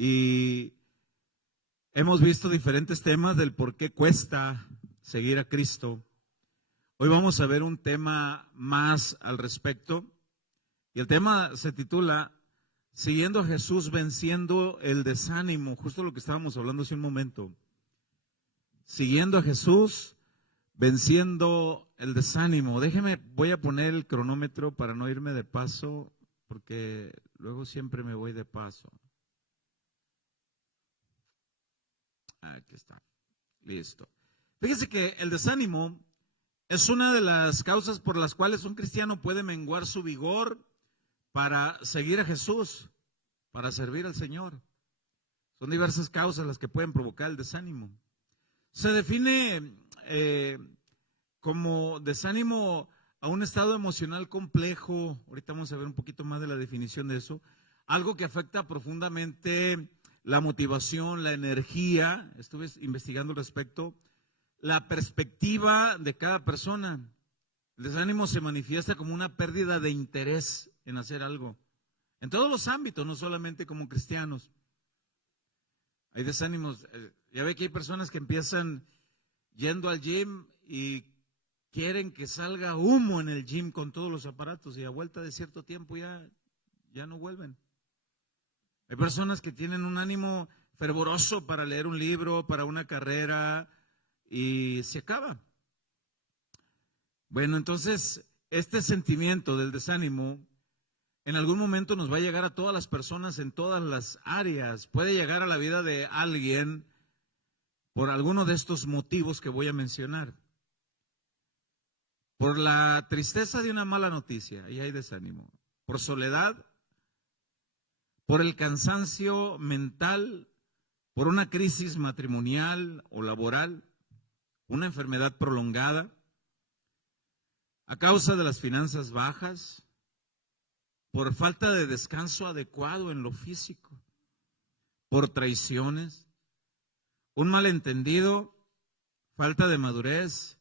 y hemos visto diferentes temas del por qué cuesta seguir a Cristo. Hoy vamos a ver un tema más al respecto y el tema se titula Siguiendo a Jesús, venciendo el desánimo, justo lo que estábamos hablando hace un momento. Siguiendo a Jesús, venciendo el desánimo. Voy a poner el cronómetro para no irme de paso, porque luego siempre me voy de paso. Aquí está, listo. Fíjese que el desánimo es una de las causas por las cuales un cristiano puede menguar su vigor para seguir a Jesús, para servir al Señor. Son diversas causas las que pueden provocar el desánimo. Se define como desánimo a un estado emocional complejo. Ahorita vamos a ver un poquito más de la definición de eso. Algo que afecta profundamente la motivación, la energía. Estuve investigando al respecto. La perspectiva de cada persona. El desánimo se manifiesta como una pérdida de interés en hacer algo. En todos los ámbitos, no solamente como cristianos. Hay desánimos. Ya ve que hay personas que empiezan yendo al gym y quieren que salga humo en el gym con todos los aparatos y a vuelta de cierto tiempo ya no vuelven. Hay personas que tienen un ánimo fervoroso para leer un libro, para una carrera y se acaba. Bueno, entonces este sentimiento del desánimo en algún momento nos va a llegar a todas las personas en todas las áreas. Puede llegar a la vida de alguien por alguno de estos motivos que voy a mencionar. Por la tristeza de una mala noticia, ahí hay desánimo. Por soledad, por el cansancio mental, por una crisis matrimonial o laboral, una enfermedad prolongada, a causa de las finanzas bajas, por falta de descanso adecuado en lo físico, por traiciones, un malentendido, falta de madurez,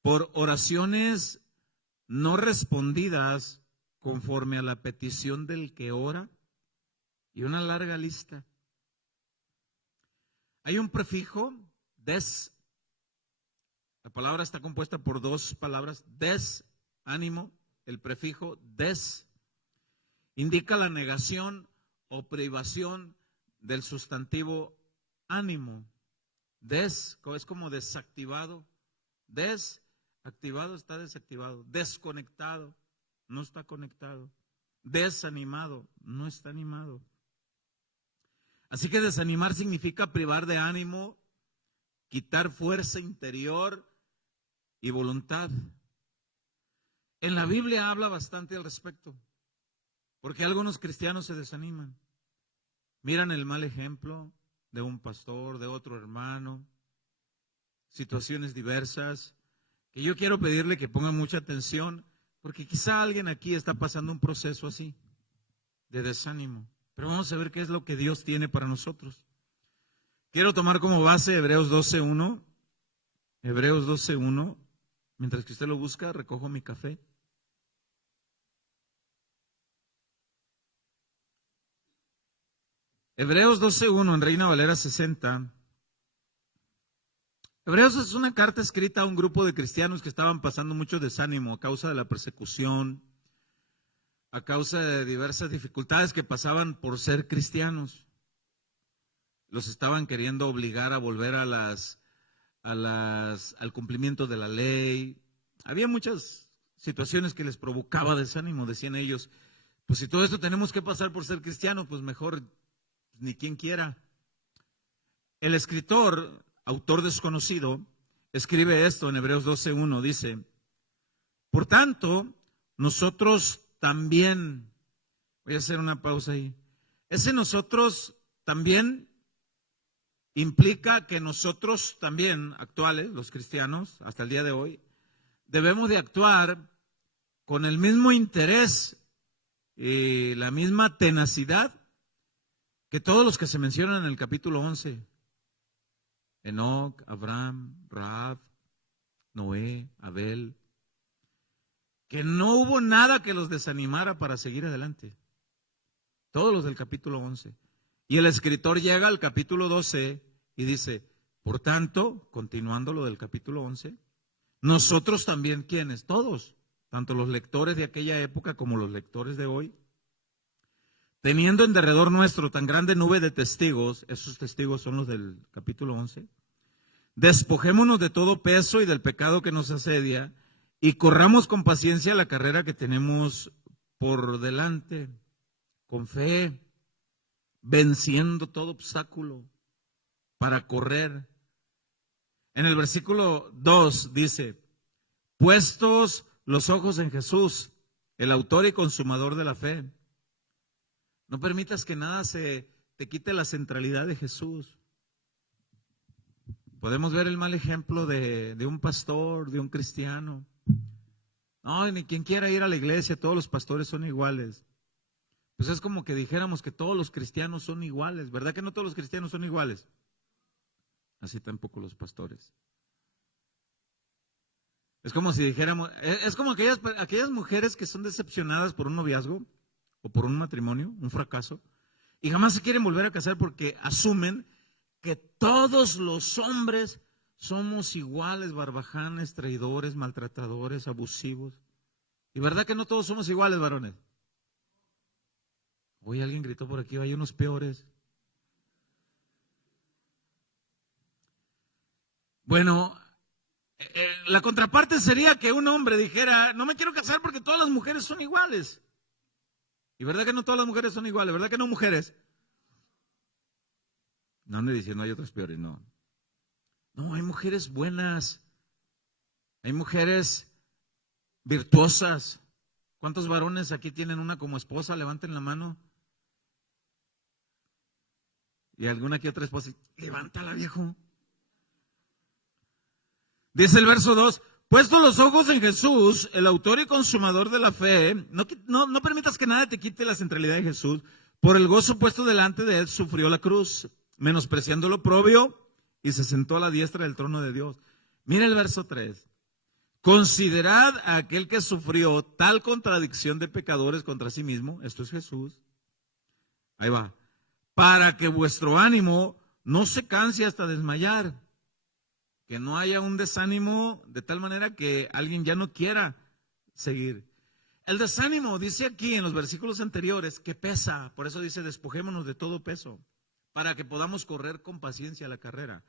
por oraciones no respondidas conforme a la petición del que ora, y una larga lista. Hay un prefijo, des. La palabra está compuesta por dos palabras, desánimo. El prefijo des indica la negación o privación del sustantivo ánimo. Des es como desactivado. Desactivado está desactivado. Desconectado no está conectado. Desanimado no está animado. Así que desanimar significa privar de ánimo, quitar fuerza interior y voluntad. En la Biblia habla bastante al respecto, porque algunos cristianos se desaniman. Miran el mal ejemplo de un pastor, de otro hermano, situaciones diversas, que yo quiero pedirle que pongan mucha atención, porque quizá alguien aquí está pasando un proceso así, de desánimo. Pero vamos a ver qué es lo que Dios tiene para nosotros. Quiero tomar como base Hebreos 12:1. Hebreos 12:1. Mientras que usted lo busca, recojo mi café. Hebreos 12:1 en Reina Valera 60. Hebreos es una carta escrita a un grupo de cristianos que estaban pasando mucho desánimo a causa de la persecución, a causa de diversas dificultades que pasaban por ser cristianos. Los estaban queriendo obligar a volver al cumplimiento de la ley. Había muchas situaciones que les provocaba desánimo, decían ellos. Pues si todo esto tenemos que pasar por ser cristianos, pues mejor ni quien quiera. El escritor, autor desconocido, escribe esto en Hebreos 12:1, dice: por tanto, nosotros también, voy a hacer una pausa ahí, ese nosotros también implica que nosotros también, actuales, los cristianos, hasta el día de hoy, debemos de actuar con el mismo interés y la misma tenacidad que todos los que se mencionan en el capítulo 11. Enoc, Abraham, Rahab, Noé, Abel. Que no hubo nada que los desanimara para seguir adelante. Todos los del capítulo 11. Y el escritor llega al capítulo 12 y dice, por tanto, continuando lo del capítulo 11, nosotros también, ¿quiénes? Todos, tanto los lectores de aquella época como los lectores de hoy, teniendo en derredor nuestro tan grande nube de testigos, esos testigos son los del capítulo 11, despojémonos de todo peso y del pecado que nos asedia y corramos con paciencia la carrera que tenemos por delante, con fe, venciendo todo obstáculo para correr. En el versículo 2 dice, puestos los ojos en Jesús, el autor y consumador de la fe. No permitas que nada te quite la centralidad de Jesús. Podemos ver el mal ejemplo de un pastor, de un cristiano. No, ni quien quiera ir a la iglesia, todos los pastores son iguales. Pues es como que dijéramos que todos los cristianos son iguales. ¿Verdad que no todos los cristianos son iguales? Así tampoco los pastores. Es como si dijéramos, es como aquellas mujeres que son decepcionadas por un noviazgo o por un matrimonio, un fracaso, y jamás se quieren volver a casar porque asumen que todos los hombres somos iguales, barbajanes, traidores, maltratadores, abusivos. ¿Y verdad que no todos somos iguales, varones? Hoy alguien gritó por aquí, hay unos peores. Bueno, la contraparte sería que un hombre dijera, no me quiero casar porque todas las mujeres son iguales. ¿Y verdad que no todas las mujeres son iguales? ¿Verdad que no, mujeres? No ande diciendo hay otras peores, no. No, hay mujeres buenas. Hay mujeres virtuosas. ¿Cuántos varones aquí tienen una como esposa? Levanten la mano. Y alguna que otra esposa, levántala, viejo. Dice el verso 2, puesto los ojos en Jesús, el autor y consumador de la fe, no permitas que nada te quite la centralidad de Jesús. Por el gozo puesto delante de él, sufrió la cruz, menospreciando lo oprobio, y se sentó a la diestra del trono de Dios. Mira el verso 3. Considerad a aquel que sufrió tal contradicción de pecadores contra sí mismo, esto es Jesús. Ahí va. Para que vuestro ánimo no se canse hasta desmayar. Que no haya un desánimo de tal manera que alguien ya no quiera seguir. El desánimo, dice aquí en los versículos anteriores, que pesa. Por eso dice, despojémonos de todo peso, para que podamos correr con paciencia la carrera.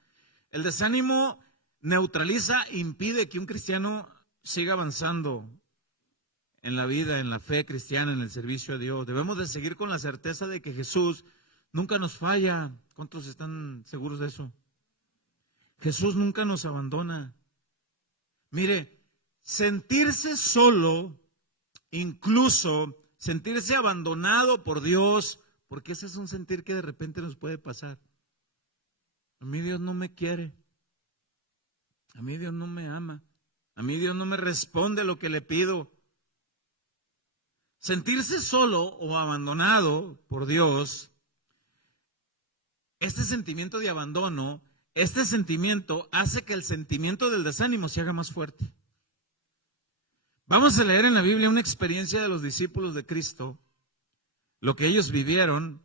El desánimo neutraliza, impide que un cristiano siga avanzando en la vida, en la fe cristiana, en el servicio a Dios. Debemos de seguir con la certeza de que Jesús nunca nos falla. ¿Cuántos están seguros de eso? Jesús nunca nos abandona. Mire, sentirse solo, incluso sentirse abandonado por Dios, porque ese es un sentir que de repente nos puede pasar. A mí Dios no me quiere. A mí Dios no me ama. A mí Dios no me responde a lo que le pido. Sentirse solo o abandonado por Dios, este sentimiento de abandono, este sentimiento hace que el sentimiento del desánimo se haga más fuerte. Vamos a leer en la Biblia una experiencia de los discípulos de Cristo, lo que ellos vivieron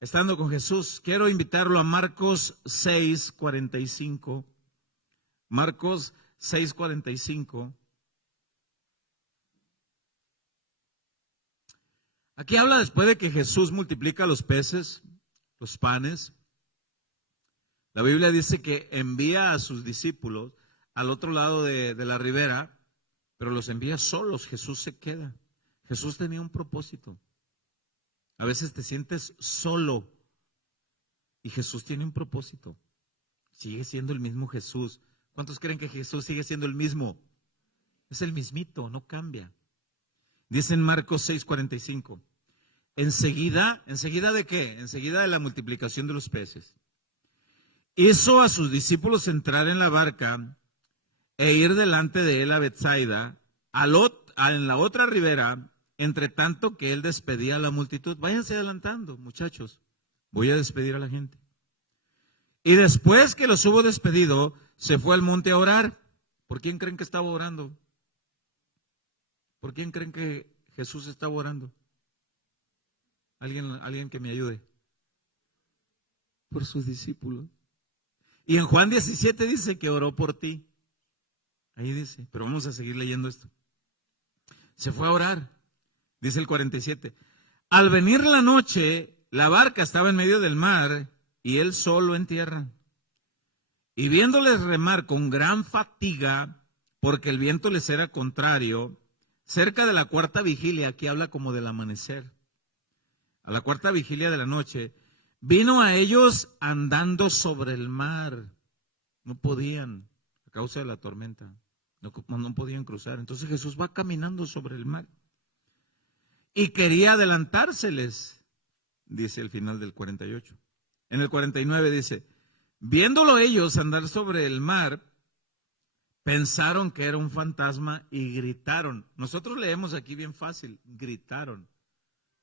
estando con Jesús. Quiero invitarlo a Marcos 6:45. Marcos 6:45. Aquí habla después de que Jesús multiplica los peces, los panes. La Biblia dice que envía a sus discípulos al otro lado de la ribera, pero los envía solos. Jesús se queda. Jesús tenía un propósito. A veces te sientes solo y Jesús tiene un propósito. Sigue siendo el mismo Jesús. ¿Cuántos creen que Jesús sigue siendo el mismo? Es el mismito, no cambia. Dice en Marcos 6:45. ¿Enseguida de qué? Enseguida de la multiplicación de los peces. Hizo a sus discípulos entrar en la barca e ir delante de él a Betsaida, en la otra ribera, entre tanto que él despedía a la multitud. Váyanse adelantando, muchachos. Voy a despedir a la gente. Y después que los hubo despedido, se fue al monte a orar. ¿Por quién creen que estaba orando? ¿Por quién creen que Jesús estaba orando? Alguien que me ayude. por sus discípulos. Y en Juan 17 dice que oró por ti. Ahí dice, pero vamos a seguir leyendo esto. Se fue a orar, dice el 47. Al venir la noche, la barca estaba en medio del mar y él solo en tierra. Y viéndoles remar con gran fatiga, porque el viento les era contrario, cerca de la cuarta vigilia, aquí habla como del amanecer, a la cuarta vigilia de la noche, vino a ellos andando sobre el mar. No podían, a causa de la tormenta, no podían cruzar. Entonces Jesús va caminando sobre el mar y quería adelantárseles, dice el final del 48. En el 49 dice, viéndolo ellos andar sobre el mar, pensaron que era un fantasma y gritaron. Nosotros leemos aquí bien fácil, gritaron.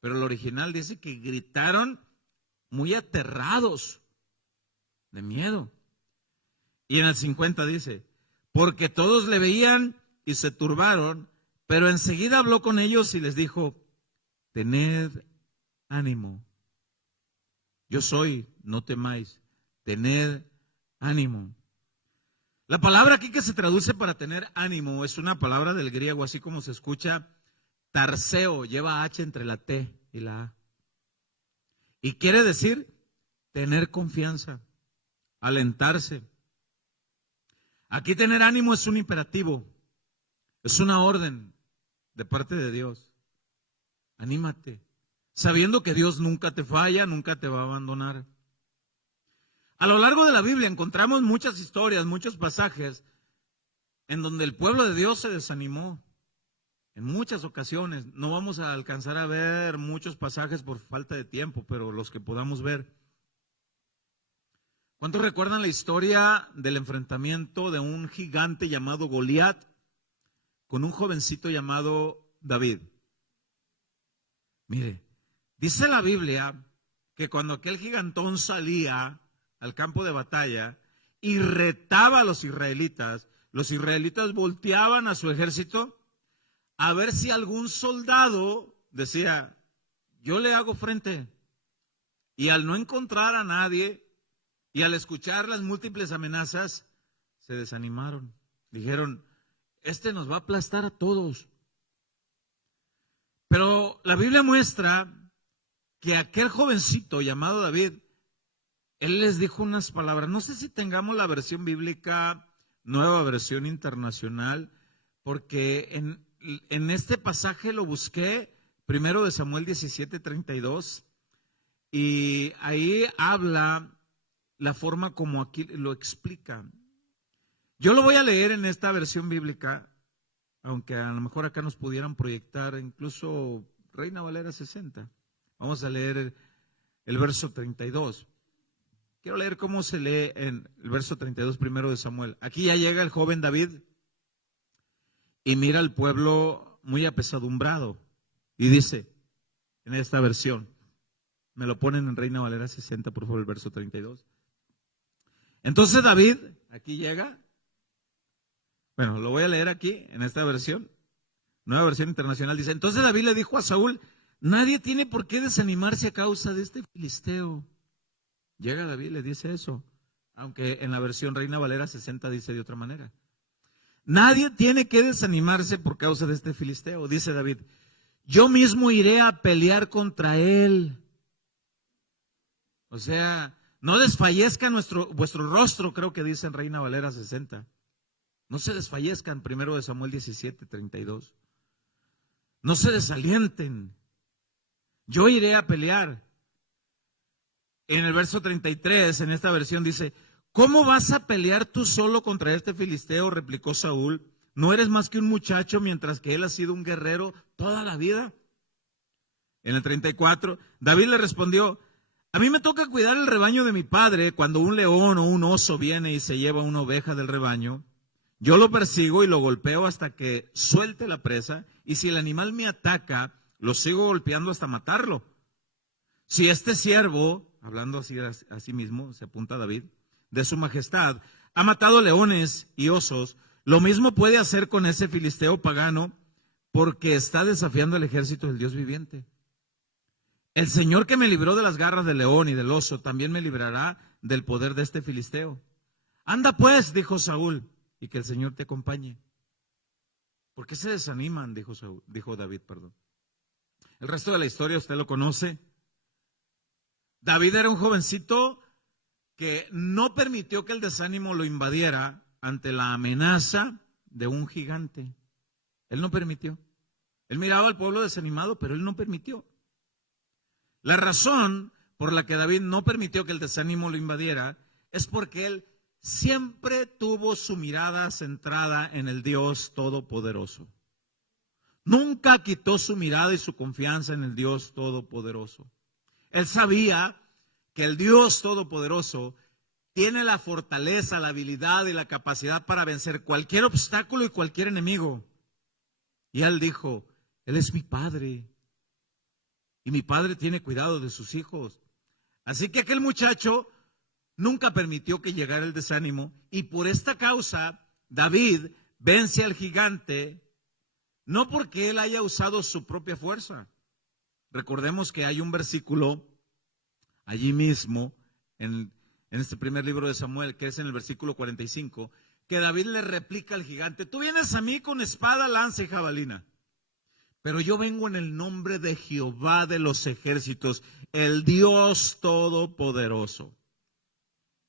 Pero el original dice que gritaron muy aterrados, de miedo. Y en el 50 dice, porque todos le veían y se turbaron, pero enseguida habló con ellos y les dijo, tened ánimo. Yo soy, no temáis, tened ánimo. La palabra aquí que se traduce para tener ánimo es una palabra del griego, así como se escucha, tarseo, lleva H entre la T y la A. Y quiere decir tener confianza, alentarse. Aquí tener ánimo es un imperativo, es una orden de parte de Dios. Anímate, sabiendo que Dios nunca te falla, nunca te va a abandonar. A lo largo de la Biblia encontramos muchas historias, muchos pasajes en donde el pueblo de Dios se desanimó. En muchas ocasiones, no vamos a alcanzar a ver muchos pasajes por falta de tiempo, pero los que podamos ver. ¿Cuántos recuerdan la historia del enfrentamiento de un gigante llamado Goliat con un jovencito llamado David? Mire, dice la Biblia que cuando aquel gigantón salía al campo de batalla y retaba a los israelitas volteaban a su ejército a ver si algún soldado decía, yo le hago frente. Y al no encontrar a nadie y al escuchar las múltiples amenazas, se desanimaron. Dijeron, este nos va a aplastar a todos. Pero la Biblia muestra que aquel jovencito llamado David, él les dijo unas palabras. No sé si tengamos la versión bíblica, nueva versión internacional, porque en este pasaje lo busqué, primero de Samuel 17:32, y ahí habla la forma como aquí lo explica. Yo lo voy a leer en esta versión bíblica, aunque a lo mejor acá nos pudieran proyectar incluso Reina Valera 60. Vamos a leer el verso 32. Quiero leer cómo se lee en el verso 32 primero de Samuel. Aquí ya llega el joven David y mira al pueblo muy apesadumbrado y dice en esta versión, me lo ponen en Reina Valera 60, por favor, el verso 32. Entonces David, aquí llega, bueno, lo voy a leer aquí en esta versión, nueva versión internacional, dice, entonces David le dijo a Saúl, nadie tiene por qué desanimarse a causa de este filisteo. Llega David y le dice eso, aunque en la versión Reina Valera 60 dice de otra manera. Nadie tiene que desanimarse por causa de este filisteo, dice David. Yo mismo iré a pelear contra él. O sea, no desfallezca vuestro rostro, creo que dice en Reina Valera 60. No se desfallezcan, primero de Samuel 17:32. No se desalienten. Yo iré a pelear. En el verso 33, en esta versión dice, ¿cómo vas a pelear tú solo contra este filisteo? Replicó Saúl. ¿No eres más que un muchacho mientras que él ha sido un guerrero toda la vida? En el 34, David le respondió, a mí me toca cuidar el rebaño de mi padre. Cuando un león o un oso viene y se lleva una oveja del rebaño, yo lo persigo y lo golpeo hasta que suelte la presa, y si el animal me ataca, lo sigo golpeando hasta matarlo. Si este siervo, hablando así a sí mismo, se apunta a David, de su majestad, ha matado leones y osos, lo mismo puede hacer con ese filisteo pagano, porque está desafiando al ejército del Dios viviente. El Señor que me libró de las garras del león y del oso, también me librará del poder de este filisteo. Anda pues, dijo Saúl, y que el Señor te acompañe. ¿Por qué se desaniman? Dijo David, perdón. El resto de la historia usted lo conoce. David era un jovencito que no permitió que el desánimo lo invadiera ante la amenaza de un gigante. Él no permitió. Él miraba al pueblo desanimado, pero él no permitió. La razón por la que David no permitió que el desánimo lo invadiera es porque él siempre tuvo su mirada centrada en el Dios Todopoderoso. Nunca quitó su mirada y su confianza en el Dios Todopoderoso. Él sabía que el Dios Todopoderoso tiene la fortaleza, la habilidad y la capacidad para vencer cualquier obstáculo y cualquier enemigo. Y él dijo, Él es mi Padre. Y mi Padre tiene cuidado de sus hijos. Así que aquel muchacho nunca permitió que llegara el desánimo. Y por esta causa, David vence al gigante, no porque él haya usado su propia fuerza. Recordemos que hay un versículo allí mismo, en este primer libro de Samuel, que es en el versículo 45, que David le replica al gigante, tú vienes a mí con espada, lanza y jabalina, pero yo vengo en el nombre de Jehová de los ejércitos, el Dios Todopoderoso,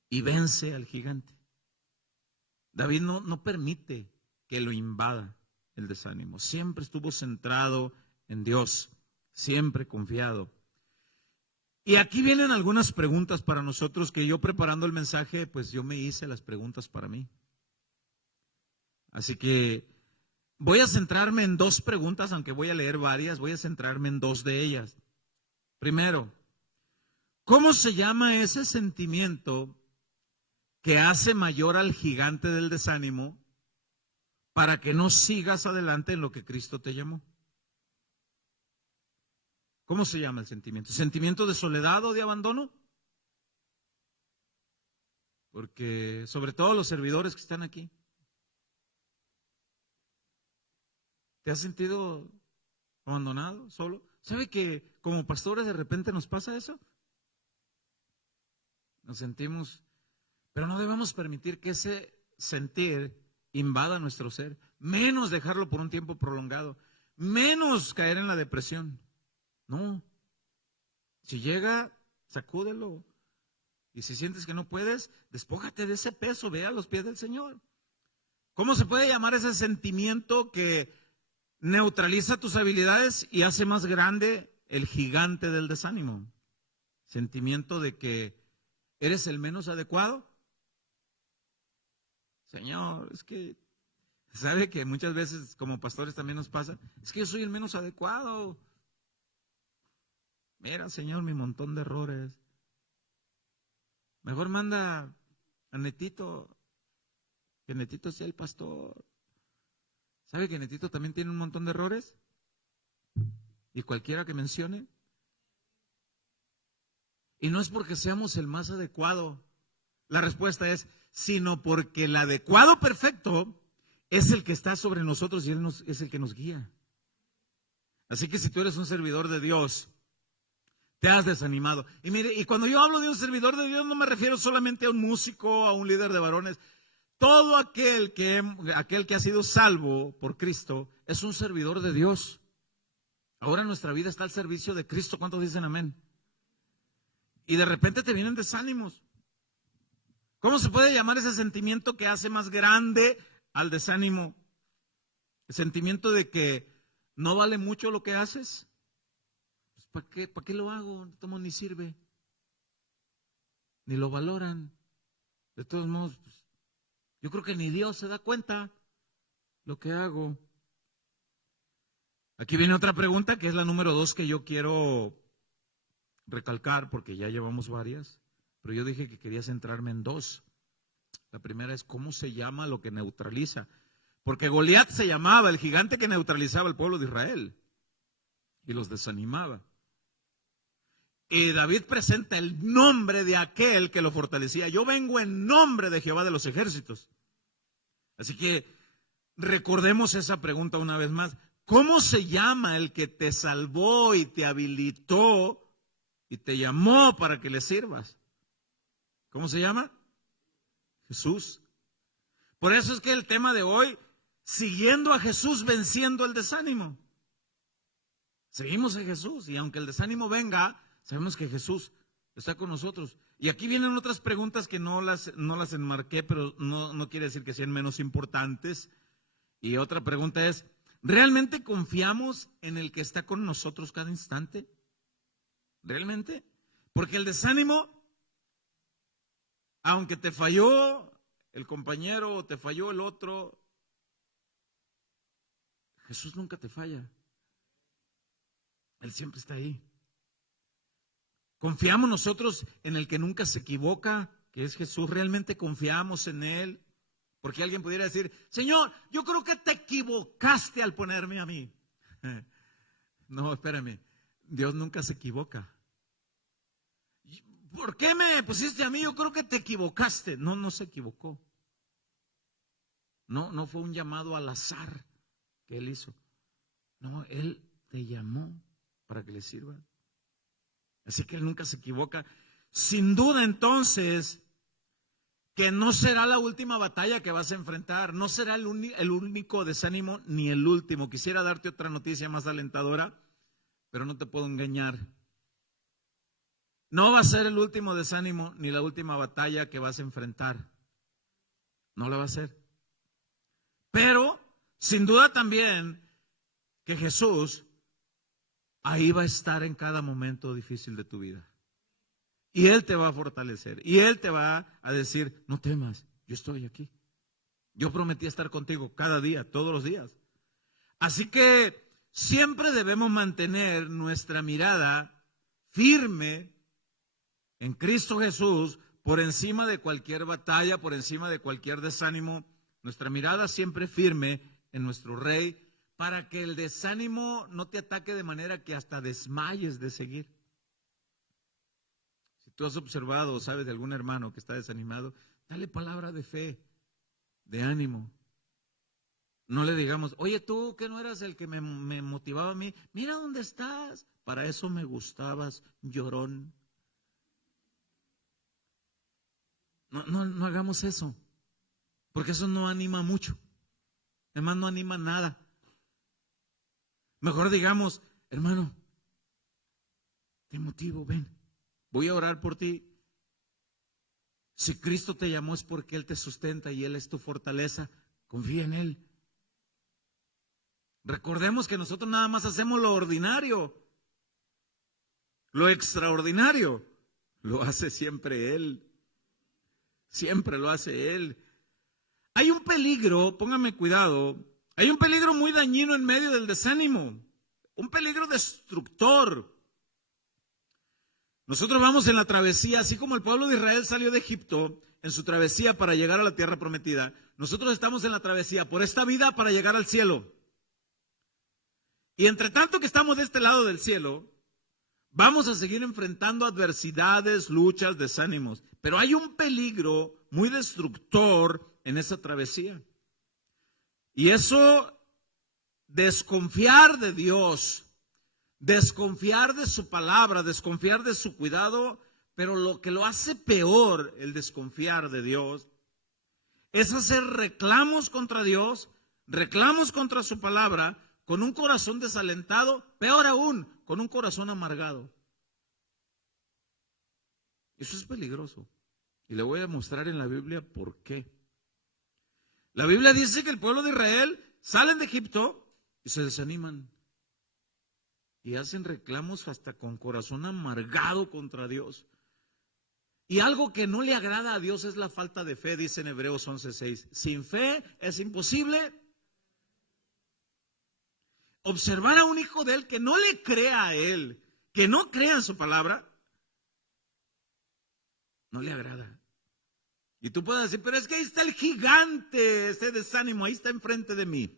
y vence al gigante. David no permite que lo invada el desánimo, siempre estuvo centrado en Dios, siempre confiado. Y aquí vienen algunas preguntas para nosotros que yo preparando el mensaje, pues yo me hice las preguntas para mí. Así que voy a centrarme en dos preguntas, aunque voy a leer varias, voy a centrarme en dos de ellas. Primero, ¿cómo se llama ese sentimiento que hace mayor al gigante del desánimo para que no sigas adelante en lo que Cristo te llamó? ¿Cómo se llama el sentimiento? ¿Sentimiento de soledad o de abandono? Porque sobre todo los servidores que están aquí, ¿te has sentido abandonado, solo? ¿Sabe que como pastores de repente nos pasa eso? Nos sentimos, pero no debemos permitir que ese sentir invada nuestro ser, menos dejarlo por un tiempo prolongado, menos caer en la depresión. No, si llega, sacúdelo. Y si sientes que no puedes, despójate de ese peso, ve a los pies del Señor. ¿Cómo se puede llamar ese sentimiento que neutraliza tus habilidades y hace más grande el gigante del desánimo? Sentimiento de que eres el menos adecuado. Señor, es que, ¿sabe que muchas veces como pastores también nos pasa? Es que yo soy el menos adecuado. Mira, Señor, mi montón de errores. Mejor manda a Netito, que Netito sea el pastor. ¿Sabe que Netito también tiene un montón de errores? Y cualquiera que mencione. Y no es porque seamos el más adecuado. La respuesta es, sino porque el adecuado perfecto es el que está sobre nosotros y Él es el que nos guía. Así que si tú eres un servidor de Dios, te has desanimado. Y mire, y cuando yo hablo de un servidor de Dios, no me refiero solamente a un músico, a un líder de varones. Todo aquel que ha sido salvo por Cristo es un servidor de Dios. Ahora nuestra vida está al servicio de Cristo. ¿Cuántos dicen amén? Y de repente te vienen desánimos. ¿Cómo se puede llamar ese sentimiento que hace más grande al desánimo? El sentimiento de que no vale mucho lo que haces. ¿Para qué lo hago? Ni sirve. Ni lo valoran. De todos modos, pues, yo creo que ni Dios se da cuenta lo que hago. Aquí viene otra pregunta, que es la número 2 que yo quiero recalcar, porque ya llevamos varias, pero yo dije que quería centrarme en 2. La primera es, ¿cómo se llama lo que neutraliza? Porque Goliat se llamaba el gigante que neutralizaba al pueblo de Israel y los desanimaba. Y David presenta el nombre de aquel que lo fortalecía. Yo vengo en nombre de Jehová de los ejércitos. Así que recordemos esa pregunta una vez más. ¿Cómo se llama el que te salvó y te habilitó y te llamó para que le sirvas. ¿Cómo se llama? Jesús. Por eso es que el tema de hoy, siguiendo a Jesús, venciendo el desánimo. Seguimos a Jesús y aunque el desánimo venga, sabemos que Jesús está con nosotros. Y aquí vienen otras preguntas que no las enmarqué, pero no quiere decir que sean menos importantes. Y otra pregunta es, ¿realmente confiamos en el que está con nosotros cada instante? ¿Realmente? Porque el desánimo, aunque te falló el compañero o te falló el otro, Jesús nunca te falla. Él siempre está ahí. ¿Confiamos nosotros en el que nunca se equivoca, que es Jesús? ¿Realmente confiamos en Él? Porque alguien pudiera decir, Señor, yo creo que te equivocaste al ponerme a mí. No, espérame, Dios nunca se equivoca. ¿Por qué me pusiste a mí? Yo creo que te equivocaste. No, no se equivocó. No fue un llamado al azar que Él hizo. No, Él te llamó para que le sirva. Así que Él nunca se equivoca. Sin duda, entonces, que no será la última batalla que vas a enfrentar. No será el único desánimo ni el último. Quisiera darte otra noticia más alentadora, pero no te puedo engañar. No va a ser el último desánimo ni la última batalla que vas a enfrentar. No la va a ser. Pero, sin duda también, que Jesús ahí va a estar en cada momento difícil de tu vida. Y Él te va a fortalecer. Y Él te va a decir, no temas, yo estoy aquí. Yo prometí estar contigo cada día, todos los días. Así que siempre debemos mantener nuestra mirada firme en Cristo Jesús por encima de cualquier batalla, por encima de cualquier desánimo. Nuestra mirada siempre firme en nuestro Rey, para que el desánimo no te ataque de manera que hasta desmayes de seguir. Si tú has observado o sabes de algún hermano que está desanimado, dale palabra de fe, de ánimo. No le digamos, oye, tú que no eras el que me motivaba a mí, mira dónde estás, para eso me gustabas, llorón. No hagamos eso, porque eso no anima mucho, además no anima nada. Mejor digamos, hermano, te motivo, ven, voy a orar por ti. Si Cristo te llamó es porque Él te sustenta y Él es tu fortaleza, confía en Él. Recordemos que nosotros nada más hacemos lo ordinario, lo extraordinario lo hace siempre Él, siempre lo hace Él. Hay un peligro, póngame cuidado. Hay un peligro muy dañino en medio del desánimo, un peligro destructor. Nosotros vamos en la travesía, así como el pueblo de Israel salió de Egipto en su travesía para llegar a la tierra prometida, nosotros estamos en la travesía por esta vida para llegar al cielo. Y entre tanto que estamos de este lado del cielo, vamos a seguir enfrentando adversidades, luchas, desánimos. Pero hay un peligro muy destructor en esa travesía. Y eso, desconfiar de Dios, desconfiar de su palabra, desconfiar de su cuidado, pero lo que lo hace peor, el desconfiar de Dios, es hacer reclamos contra Dios, reclamos contra su palabra, con un corazón desalentado, peor aún, con un corazón amargado. Eso es peligroso. Y le voy a mostrar en la Biblia por qué. La Biblia dice que el pueblo de Israel salen de Egipto y se desaniman. Y hacen reclamos hasta con corazón amargado contra Dios. Y algo que no le agrada a Dios es la falta de fe, dice en Hebreos 11:6. Sin fe es imposible observar a un hijo de Él que no le crea a Él, que no crea en su palabra, no le agrada. Y tú puedes decir, pero es que ahí está el gigante, ese desánimo, ahí está enfrente de mí.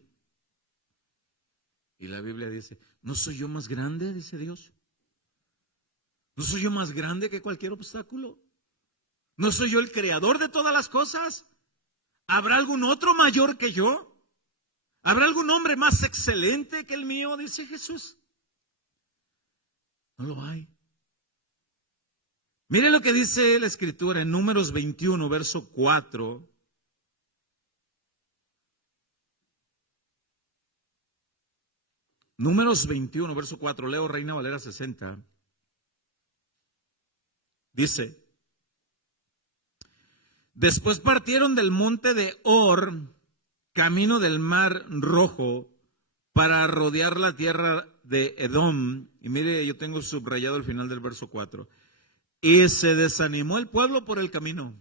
Y la Biblia dice, ¿no soy yo más grande? Dice Dios. ¿No soy yo más grande que cualquier obstáculo? ¿No soy yo el creador de todas las cosas? ¿Habrá algún otro mayor que yo? ¿Habrá algún hombre más excelente que el mío? Dice Jesús. No lo hay. Mire lo que dice la Escritura en Números 21, verso 4. Números 21, verso 4, leo Reina Valera 60. Dice: después partieron del monte de Hor, camino del mar Rojo, para rodear la tierra de Edom. Y mire, yo tengo subrayado el final del verso 4. Y se desanimó el pueblo por el camino.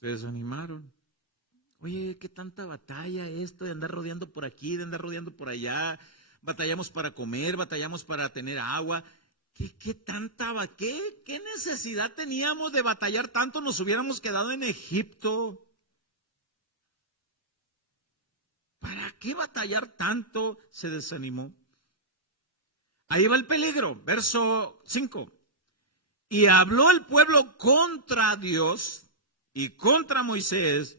Se desanimaron. Oye, qué tanta batalla esto de andar rodeando por aquí, de andar rodeando por allá. Batallamos para comer, batallamos para tener agua. ¿Qué necesidad teníamos de batallar tanto? Nos hubiéramos quedado en Egipto. ¿Para qué batallar tanto? Se desanimó. Ahí va el peligro, verso 5. Y habló el pueblo contra Dios y contra Moisés.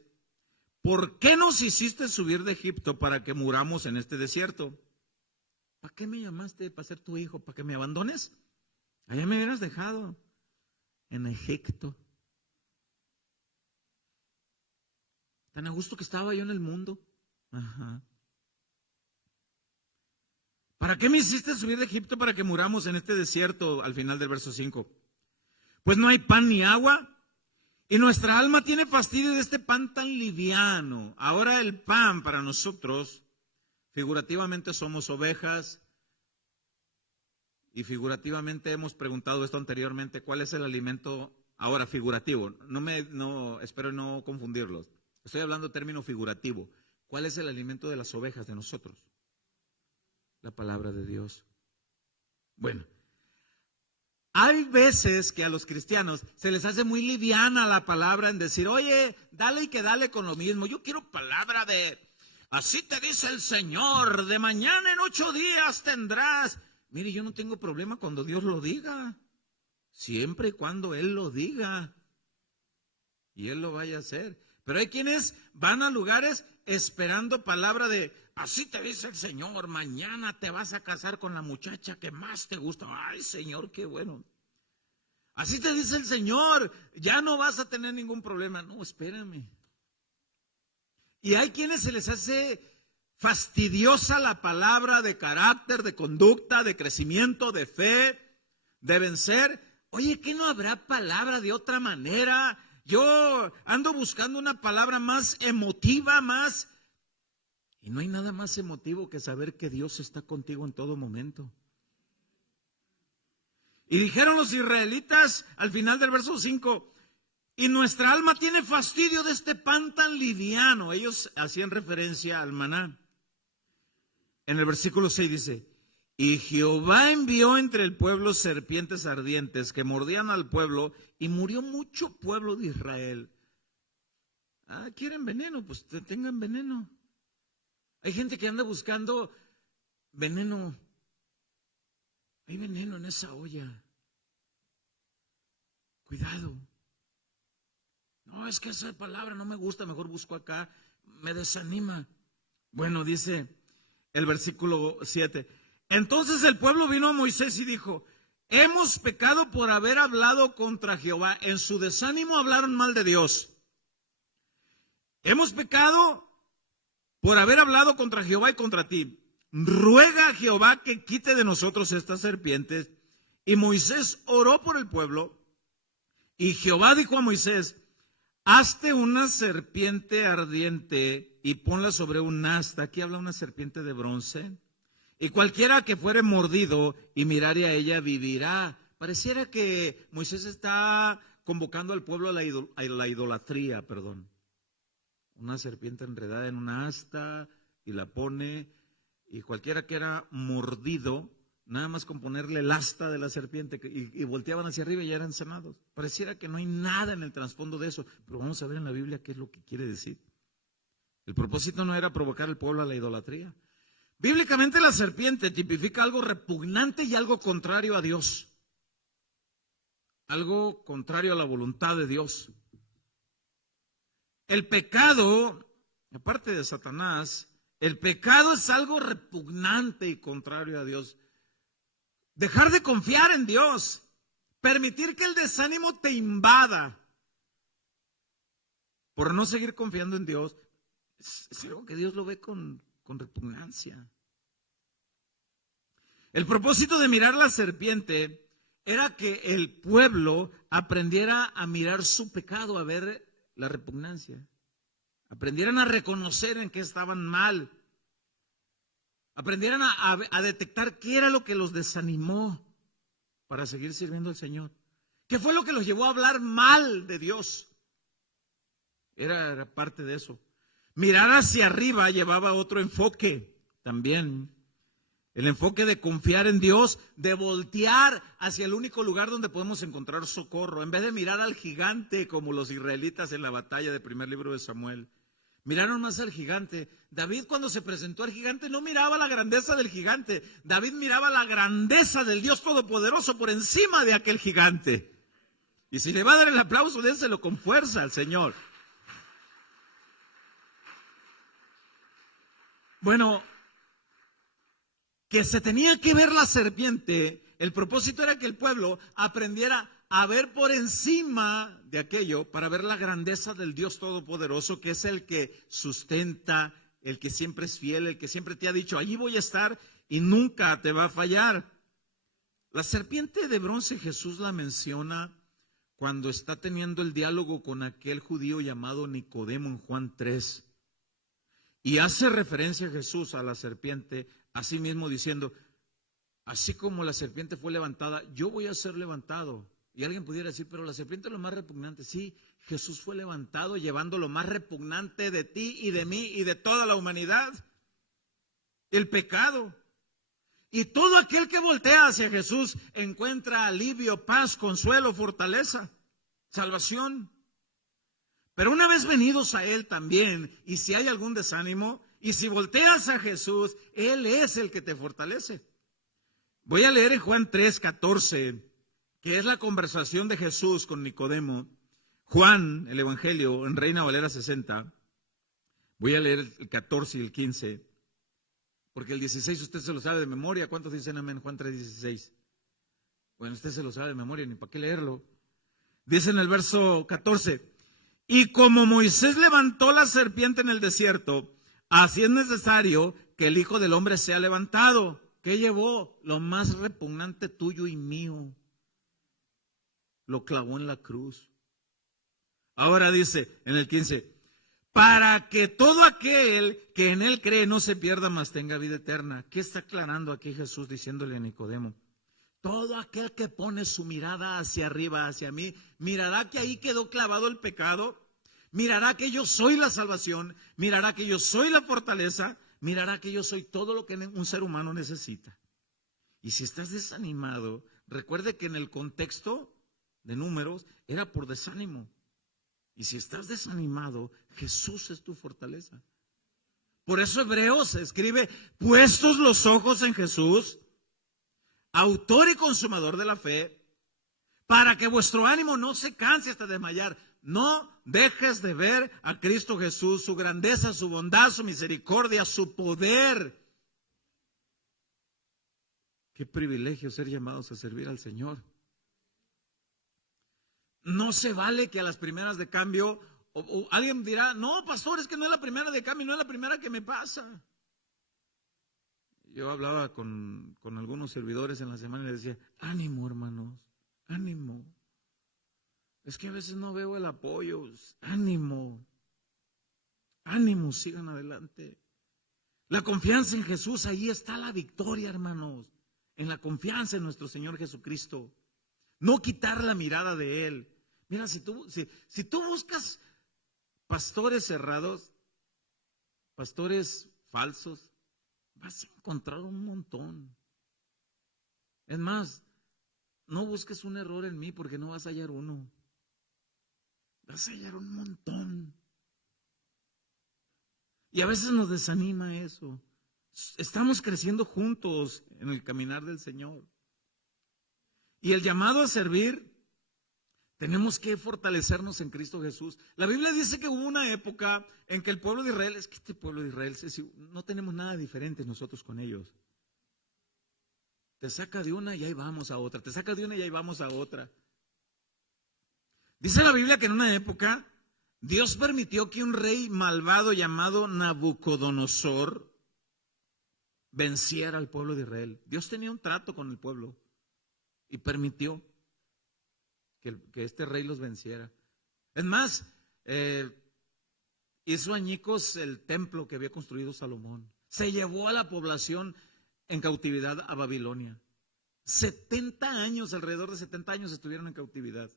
¿Por qué nos hiciste subir de Egipto para que muramos en este desierto? ¿Para qué me llamaste para ser tu hijo? ¿Para que me abandones? Allá me hubieras dejado en Egipto. Tan a gusto que estaba yo en el mundo. Ajá. ¿Para qué me hiciste subir de Egipto para que muramos en este desierto? Al final del verso 5. Pues no hay pan ni agua. Y nuestra alma tiene fastidio de este pan tan liviano. Ahora el pan para nosotros, figurativamente somos ovejas. Y figurativamente hemos preguntado esto anteriormente, ¿cuál es el alimento ahora figurativo? Espero no confundirlos. Estoy hablando de término figurativo. ¿Cuál es el alimento de las ovejas de nosotros? La palabra de Dios. Bueno. Hay veces que a los cristianos se les hace muy liviana la palabra en decir, oye, dale y que dale con lo mismo. Yo quiero palabra de, así te dice el Señor, de mañana en 8 días tendrás. Mire, yo no tengo problema cuando Dios lo diga, siempre y cuando Él lo diga y Él lo vaya a hacer. Pero hay quienes van a lugares esperando palabra de, así te dice el Señor, mañana te vas a casar con la muchacha que más te gusta. Ay, Señor, qué bueno. Así te dice el Señor, ya no vas a tener ningún problema. No, espérame. Y hay quienes se les hace fastidiosa la palabra de carácter, de conducta, de crecimiento, de fe, de vencer. Oye, ¿qué no habrá palabra de otra manera? Yo ando buscando una palabra más emotiva, más... Y no hay nada más emotivo que saber que Dios está contigo en todo momento. Y dijeron los israelitas al final del verso 5, y nuestra alma tiene fastidio de este pan tan liviano. Ellos hacían referencia al maná. En el versículo 6 dice, y Jehová envió entre el pueblo serpientes ardientes que mordían al pueblo, y murió mucho pueblo de Israel. ¿Quieren veneno? Pues tengan veneno. Hay gente que anda buscando veneno. Hay veneno en esa olla. Cuidado. No, es que esa palabra no me gusta, mejor busco acá. Me desanima. Bueno, dice el versículo 7. Entonces el pueblo vino a Moisés y dijo, hemos pecado por haber hablado contra Jehová. En su desánimo hablaron mal de Dios. Hemos pecado por haber hablado contra Jehová y contra ti. Ruega a Jehová que quite de nosotros estas serpientes. Y Moisés oró por el pueblo. Y Jehová dijo a Moisés, hazte una serpiente ardiente y ponla sobre un asta. Aquí habla una serpiente de bronce. Y cualquiera que fuere mordido y mirare a ella vivirá. Pareciera que Moisés está convocando al pueblo a la idolatría, Una serpiente enredada en una asta y la pone, y cualquiera que era mordido, nada más con ponerle el asta de la serpiente y volteaban hacia arriba y ya eran sanados. Pareciera que no hay nada en el trasfondo de eso, pero vamos a ver en la Biblia qué es lo que quiere decir. El propósito no era provocar al pueblo a la idolatría. Bíblicamente la serpiente tipifica algo repugnante y algo contrario a Dios. Algo contrario a la voluntad de Dios. El pecado, aparte de Satanás, el pecado es algo repugnante y contrario a Dios. Dejar de confiar en Dios, Permitir que el desánimo te invada por no seguir confiando en Dios es algo que Dios lo ve con repugnancia. El propósito de mirar la serpiente era que el pueblo aprendiera a mirar su pecado, a ver la repugnancia. Aprendieran a reconocer en qué estaban mal. Aprendieran a detectar qué era lo que los desanimó para seguir sirviendo al Señor. ¿Qué fue lo que los llevó a hablar mal de Dios? Era parte de eso. Mirar hacia arriba llevaba otro enfoque también. El enfoque de confiar en Dios, de voltear hacia el único lugar donde podemos encontrar socorro, en vez de mirar al gigante como los israelitas en la batalla del primer libro de Samuel. Miraron más al gigante. David, cuando se presentó al gigante, no miraba la grandeza del gigante. David miraba la grandeza del Dios Todopoderoso por encima de aquel gigante. Y si le va a dar el aplauso, déselo con fuerza al Señor. Bueno, que se tenía que ver la serpiente, el propósito era que el pueblo aprendiera a ver por encima de aquello para ver la grandeza del Dios Todopoderoso, que es el que sustenta, el que siempre es fiel, el que siempre te ha dicho, allí voy a estar y nunca te va a fallar. La serpiente de bronce Jesús la menciona cuando está teniendo el diálogo con aquel judío llamado Nicodemo en Juan 3. Y hace referencia a Jesús a la serpiente, así mismo diciendo, así como la serpiente fue levantada, yo voy a ser levantado. Y alguien pudiera decir, pero la serpiente es lo más repugnante. Sí, Jesús fue levantado llevando lo más repugnante de ti y de mí y de toda la humanidad, el pecado. Y todo aquel que voltea hacia Jesús encuentra alivio, paz, consuelo, fortaleza, salvación. Pero una vez venidos a Él también, y si hay algún desánimo, y si volteas a Jesús, Él es el que te fortalece. Voy a leer en Juan 3:14, que es la conversación de Jesús con Nicodemo. Juan, el Evangelio, en Reina Valera 60. Voy a leer el 14 y el 15, porque el 16 usted se lo sabe de memoria. ¿Cuántos dicen amén? Juan 3:16. Bueno, usted se lo sabe de memoria, ni para qué leerlo. Dice en el verso 14, y como Moisés levantó la serpiente en el desierto, así es necesario que el Hijo del Hombre sea levantado. ¿Qué llevó? Lo más repugnante tuyo y mío. Lo clavó en la cruz. Ahora dice en el 15, para que todo aquel que en Él cree no se pierda, mas tenga vida eterna. ¿Qué está aclarando aquí Jesús diciéndole a Nicodemo? Todo aquel que pone su mirada hacia arriba, hacia mí, mirará que ahí quedó clavado el pecado, mirará que yo soy la salvación, mirará que yo soy la fortaleza, mirará que yo soy todo lo que un ser humano necesita. Y si estás desanimado, recuerde que en el contexto de Números era por desánimo. Y si estás desanimado, Jesús es tu fortaleza. Por eso Hebreos se escribe, puestos los ojos en Jesús, autor y consumador de la fe, para que vuestro ánimo no se canse hasta desmayar. No dejes de ver a Cristo Jesús, su grandeza, su bondad, su misericordia, su poder. Qué privilegio ser llamados a servir al Señor. No se vale que a las primeras de cambio, o alguien dirá, no, pastor, es que no es la primera de cambio, no es la primera que me pasa. Yo hablaba con algunos servidores en la semana y les decía, ánimo hermanos, ánimo. Es que a veces no veo el apoyo, ánimo, ánimo, sigan adelante. La confianza en Jesús, ahí está la victoria, hermanos, en la confianza en nuestro Señor Jesucristo. No quitar la mirada de Él. Mira, si tú buscas pastores cerrados, pastores falsos, vas a encontrar un montón. Es más, no busques un error en mí porque no vas a hallar uno. Vas a hallar un montón. Y a veces nos desanima eso. Estamos creciendo juntos en el caminar del Señor. Y el llamado a servir, tenemos que fortalecernos en Cristo Jesús. La Biblia dice que hubo una época en que el pueblo de Israel, es que este pueblo de Israel, no tenemos nada diferente nosotros con ellos. Te saca de una y ahí vamos a otra, te saca de una y ahí vamos a otra. Dice la Biblia que en una época Dios permitió que un rey malvado llamado Nabucodonosor venciera al pueblo de Israel. Dios tenía un trato con el pueblo y permitió que este rey los venciera. Es más, hizo añicos el templo que había construido Salomón. Se llevó a la población en cautividad a Babilonia. 70 años, alrededor de 70 años estuvieron en cautividad.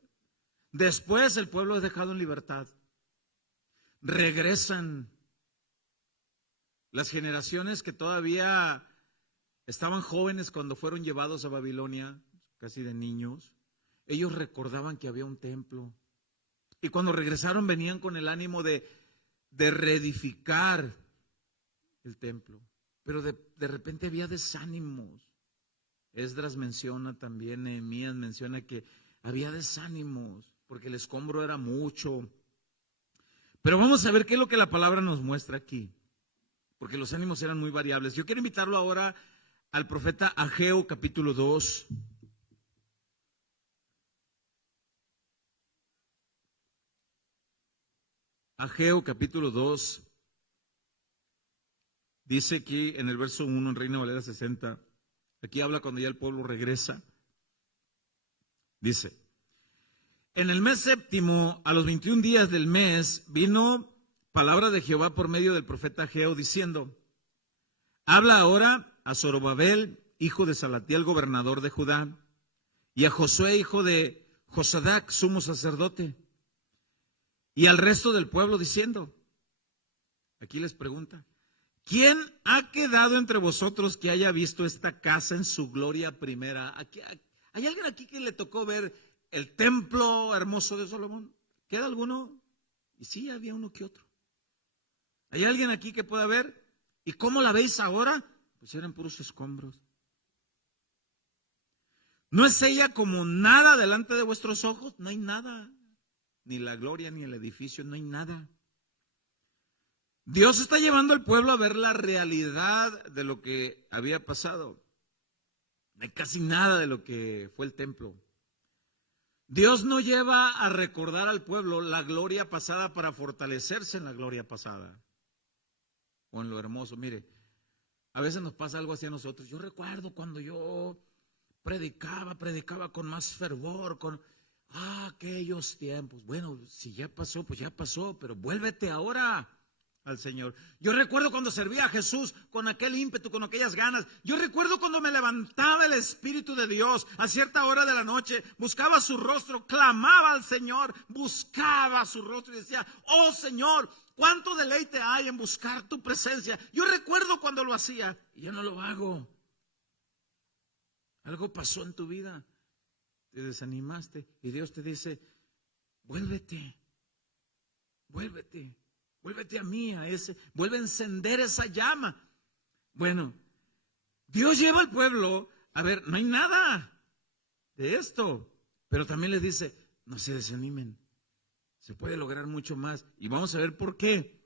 Después el pueblo es dejado en libertad. Regresan. Las generaciones que todavía estaban jóvenes cuando fueron llevados a Babilonia, casi de niños, ellos recordaban que había un templo. Y cuando regresaron venían con el ánimo de reedificar el templo. Pero de repente había desánimos. Esdras menciona también, Nehemías menciona que había desánimos porque el escombro era mucho. Pero vamos a ver qué es lo que la palabra nos muestra aquí, porque los ánimos eran muy variables. Yo quiero invitarlo ahora al profeta Ageo capítulo 2. Ageo capítulo 2. Dice aquí en el verso 1 en Reina Valera 60. Aquí habla cuando ya el pueblo regresa. Dice: en el mes séptimo, a los 21 días del mes, vino palabra de Jehová por medio del profeta Ageo, diciendo: habla ahora a Zorobabel, hijo de Salatiel, gobernador de Judá, y a Josué, hijo de Josadac, sumo sacerdote, y al resto del pueblo, diciendo, aquí les pregunta: ¿quién ha quedado entre vosotros que haya visto esta casa en su gloria primera? ¿Hay alguien aquí que le tocó ver el templo hermoso de Salomón? ¿Queda alguno? Y sí, había uno que otro. ¿Hay alguien aquí que pueda ver? ¿Y cómo la veis ahora? Pues eran puros escombros. ¿No es ella como nada delante de vuestros ojos? No hay nada, ni la gloria ni el edificio, no hay nada. Dios está llevando al pueblo a ver la realidad de lo que había pasado. No hay casi nada de lo que fue el templo. Dios no lleva a recordar al pueblo la gloria pasada para fortalecerse en la gloria pasada o en lo hermoso. Mire, a veces nos pasa algo así a nosotros. Yo recuerdo cuando yo predicaba con más fervor, con aquellos tiempos. Bueno, si ya pasó, pues ya pasó, pero vuélvete ahora al Señor. Yo recuerdo cuando servía a Jesús con aquel ímpetu, con aquellas ganas. Yo recuerdo cuando me levantaba el Espíritu de Dios a cierta hora de la noche, buscaba su rostro, clamaba al Señor, buscaba su rostro y decía: oh Señor, cuánto deleite hay en buscar tu presencia. Yo recuerdo cuando lo hacía y ya no lo hago. Algo pasó en tu vida, te desanimaste y Dios te dice: vuélvete, vuélvete. Vuélvete a mí, vuelve a encender esa llama. Bueno, Dios lleva al pueblo a ver, no hay nada de esto, pero también les dice: no se desanimen, se puede lograr mucho más. Y vamos a ver por qué.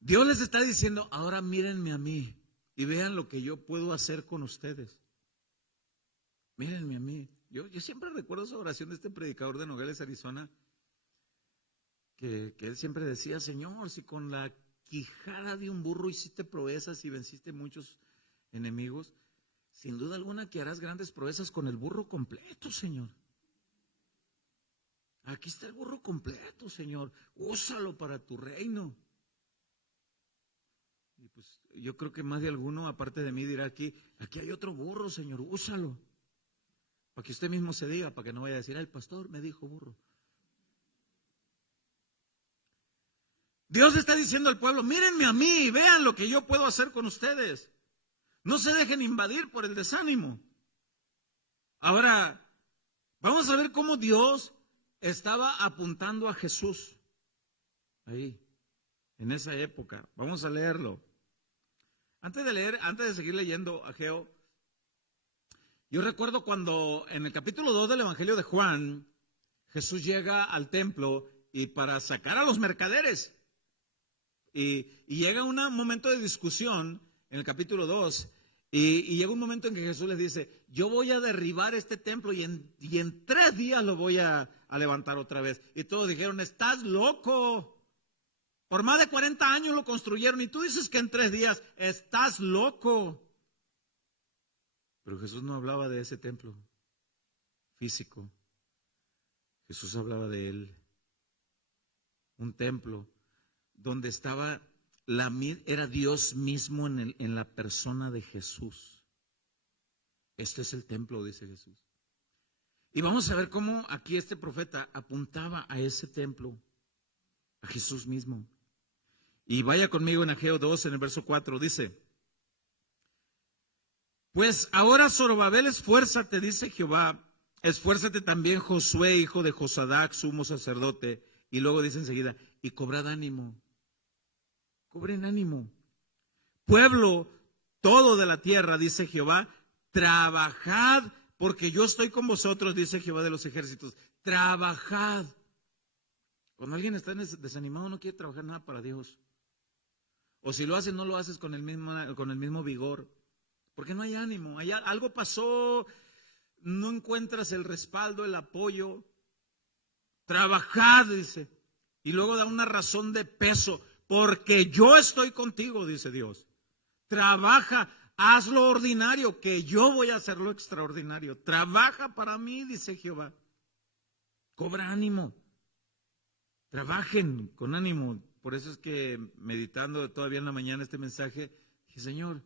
Dios les está diciendo: ahora mírenme a mí y vean lo que yo puedo hacer con ustedes. Mírenme a mí. Yo siempre recuerdo esa oración de este predicador de Nogales, Arizona, que él siempre decía: Señor, si con la quijada de un burro hiciste proezas y venciste muchos enemigos, sin duda alguna que harás grandes proezas con el burro completo, Señor. Aquí está el burro completo, Señor, úsalo para tu reino. Y pues yo creo que más de alguno, aparte de mí, dirá: aquí hay otro burro, Señor, úsalo. Para que usted mismo se diga, para que no vaya a decir: el pastor me dijo burro. Dios está diciendo al pueblo: mírenme a mí, vean lo que yo puedo hacer con ustedes. No se dejen invadir por el desánimo. Ahora, vamos a ver cómo Dios estaba apuntando a Jesús. Ahí, en esa época. Vamos a leerlo. Antes de seguir leyendo Ageo, yo recuerdo cuando en el capítulo 2 del Evangelio de Juan, Jesús llega al templo y para sacar a los mercaderes. Y llega un momento de discusión en el capítulo 2 Y llega un momento en que Jesús les dice, yo voy a derribar este templo y en 3 días lo voy a levantar otra vez. Y todos dijeron, estás loco. Por más de 40 años lo construyeron y tú dices que en 3 días, estás loco. Pero Jesús no hablaba de ese templo físico. Jesús hablaba de él. Un templo donde estaba era Dios mismo en la persona de Jesús. Este es el templo, dice Jesús. Y vamos a ver cómo aquí este profeta apuntaba a ese templo, a Jesús mismo. Y vaya conmigo en Ageo 2, en el verso 4, dice, pues ahora Zorobabel, esfuérzate, dice Jehová, esfuérzate también Josué, hijo de Josadac, sumo sacerdote. Y luego dice enseguida, y cobrad ánimo. Cobren ánimo. Pueblo todo de la tierra, dice Jehová, trabajad, porque yo estoy con vosotros, dice Jehová de los ejércitos. Trabajad. Cuando alguien está desanimado, no quiere trabajar nada para Dios. O si lo haces, no lo haces con el mismo vigor. Porque no hay ánimo. Algo pasó, no encuentras el respaldo, el apoyo. Trabajad, dice. Y luego da una razón de peso. Porque yo estoy contigo, dice Dios. Trabaja, haz lo ordinario, que yo voy a hacer lo extraordinario. Trabaja para mí, dice Jehová. Cobra ánimo. Trabajen con ánimo. Por eso es que meditando todavía en la mañana este mensaje, dije, Señor,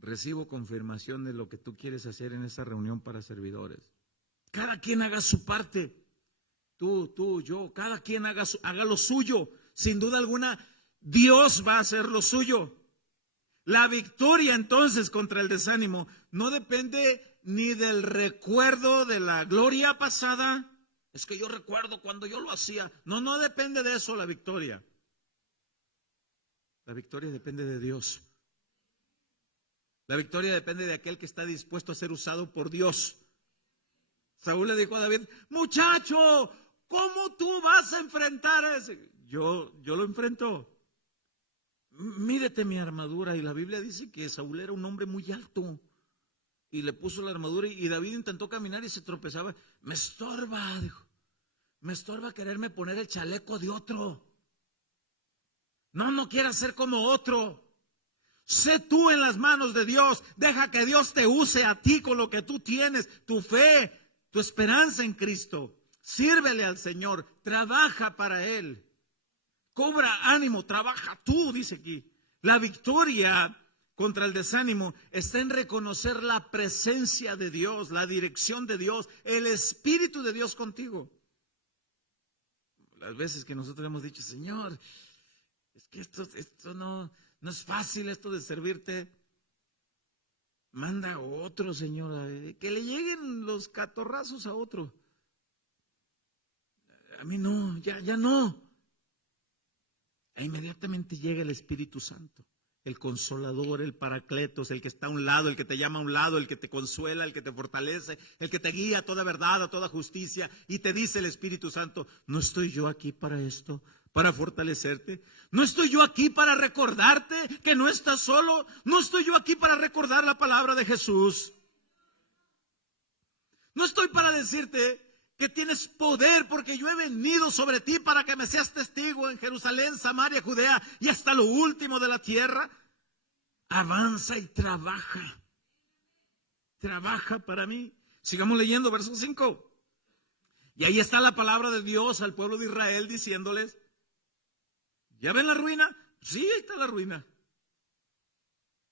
recibo confirmación de lo que tú quieres hacer en esa reunión para servidores. Cada quien haga su parte. Tú, yo, cada quien haga lo suyo. Sin duda alguna, Dios va a hacer lo suyo. La victoria entonces contra el desánimo no depende ni del recuerdo de la gloria pasada. Es que yo recuerdo cuando yo lo hacía. No depende de eso la victoria. La victoria depende de Dios. La victoria depende de aquel que está dispuesto a ser usado por Dios. Saúl le dijo a David, muchacho, ¿cómo tú vas a enfrentar a ese? Yo lo enfrento. Mírete mi armadura. Y la Biblia dice que Saúl era un hombre muy alto. Y le puso la armadura y David intentó caminar y se tropezaba. Me estorba, dijo. Me estorba quererme poner el chaleco de otro. No quieras ser como otro. Sé tú en las manos de Dios. Deja que Dios te use a ti con lo que tú tienes. Tu fe, tu esperanza en Cristo. Sírvele al Señor. Trabaja para Él. Cobra ánimo, trabaja tú, dice aquí. La victoria contra el desánimo está en reconocer la presencia de Dios, la dirección de Dios, el Espíritu de Dios contigo. Las veces que nosotros hemos dicho, Señor, es que esto no es fácil, esto de servirte. Manda a otro, Señor, que le lleguen los catorrazos a otro. A mí no, ya no. E inmediatamente llega el Espíritu Santo, el Consolador, el Paracletos, el que está a un lado, el que te llama a un lado, el que te consuela, el que te fortalece, el que te guía a toda verdad, a toda justicia. Y te dice el Espíritu Santo, ¿no estoy yo aquí para esto? Para fortalecerte. ¿No estoy yo aquí para recordarte que no estás solo? ¿No estoy yo aquí para recordar la palabra de Jesús? ¿No estoy para decirte que tienes poder, porque yo he venido sobre ti para que me seas testigo en Jerusalén, Samaria, Judea y hasta lo último de la tierra? Avanza y trabaja. Trabaja para mí. Sigamos leyendo verso 5. Y ahí está la palabra de Dios al pueblo de Israel diciéndoles, ¿ya ven la ruina? Sí, ahí está la ruina.